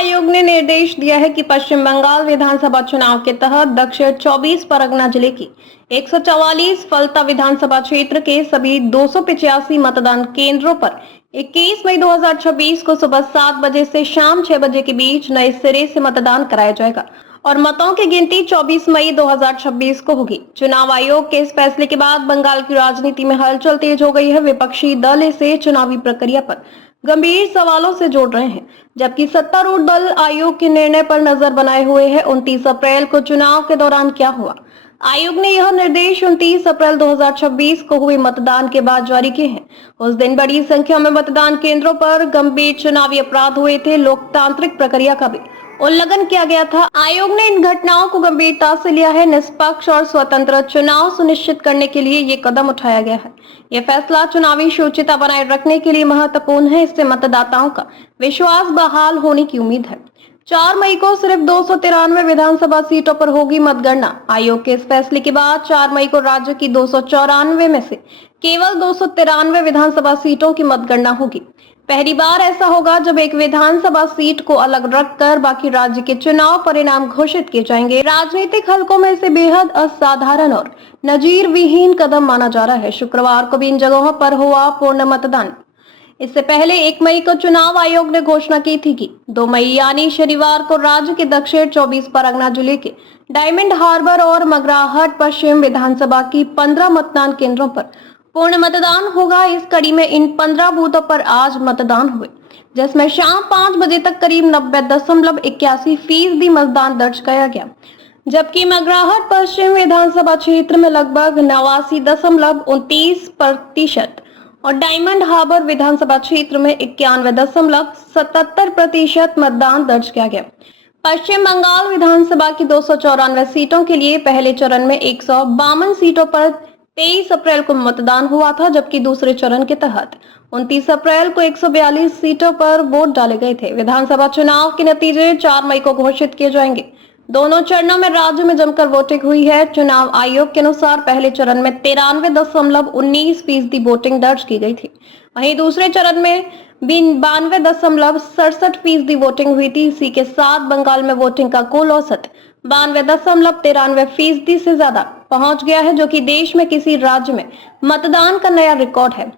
आयोग ने निर्देश दिया है कि पश्चिम बंगाल विधानसभा चुनाव के तहत दक्षिण 24 परगना जिले की 144 फलता विधानसभा क्षेत्र के सभी 285 मतदान केंद्रों पर 21 मई 2026 को सुबह 7 बजे से शाम 6 बजे के बीच नए सिरे से मतदान कराया जाएगा और मतों की गिनती 24 मई 2026 को होगी। चुनाव आयोग के इस फैसले के बाद बंगाल की राजनीति में हलचल तेज हो गई है। विपक्षी दल इसे चुनावी प्रक्रिया पर गंभीर सवालों से जोड़ रहे हैं, जबकि सत्तारूढ़ दल आयोग के निर्णय पर नजर बनाए हुए है। 29 अप्रैल को चुनाव के दौरान क्या हुआ? आयोग ने यह निर्देश 29 अप्रैल 2026 को हुए मतदान के बाद जारी किए हैं। उस दिन बड़ी संख्या में मतदान केंद्रों पर गंभीर चुनावी अपराध हुए थे। लोकतांत्रिक प्रक्रिया का भी उल्लंघन किया गया था। आयोग ने इन घटनाओं को गंभीरता से लिया है। निष्पक्ष और स्वतंत्र चुनाव सुनिश्चित करने के लिए ये कदम उठाया गया है। यह फैसला चुनावी शुचिता बनाए रखने के लिए महत्वपूर्ण है। इससे मतदाताओं का विश्वास बहाल होने की उम्मीद है। 4 मई को सिर्फ 293 विधानसभा सीटों पर होगी मतगणना। आयोग के इस फैसले के बाद 4 मई को राज्य की 294 में से केवल 293 विधानसभा सीटों की मतगणना होगी। पहली बार ऐसा होगा जब एक विधानसभा सीट को अलग रखकर बाकी राज्य के चुनाव परिणाम घोषित किए जाएंगे। राजनीतिक हलकों में इसे बेहद असाधारण और नजीर विहीन कदम माना जा रहा है। शुक्रवार को भी इन जगहों पर हुआ पूर्ण मतदान। इससे पहले 1 मई को चुनाव आयोग ने घोषणा की थी कि 2 मई यानी शनिवार को राज्य के दक्षिण 24 परगना जिले के डायमंड हार्बर और मगराहट पश्चिम विधानसभा की 15 मतदान केंद्रों पर पूर्ण मतदान होगा। इस कड़ी में इन 15 बूथों पर आज मतदान हुए, जिसमें शाम 5 बजे तक करीब 90.81% मतदान दर्ज किया गया, जबकि मगराहट पश्चिम विधानसभा क्षेत्र में लगभग 89.29% और डायमंड हार्बर विधानसभा क्षेत्र में 91.77% मतदान दर्ज किया गया। पश्चिम बंगाल विधानसभा की 294 सीटों के लिए पहले चरण में 152 सीटों पर 23 अप्रैल को मतदान हुआ था, जबकि दूसरे चरण के तहत 29 अप्रैल को 142 सीटों पर वोट डाले गए थे। विधानसभा चुनाव के नतीजे 4 मई को घोषित किए जाएंगे। दोनों चरणों में राज्य में जमकर वोटिंग हुई है। चुनाव आयोग के अनुसार पहले चरण में 93.19% वोटिंग दर्ज की गई थी, वहीं दूसरे चरण में 92.67% वोटिंग हुई थी। इसी के साथ बंगाल में वोटिंग का कुल औसत 92.93% से ज्यादा पहुंच गया है, जो कि देश में किसी राज्य में मतदान का नया रिकॉर्ड है।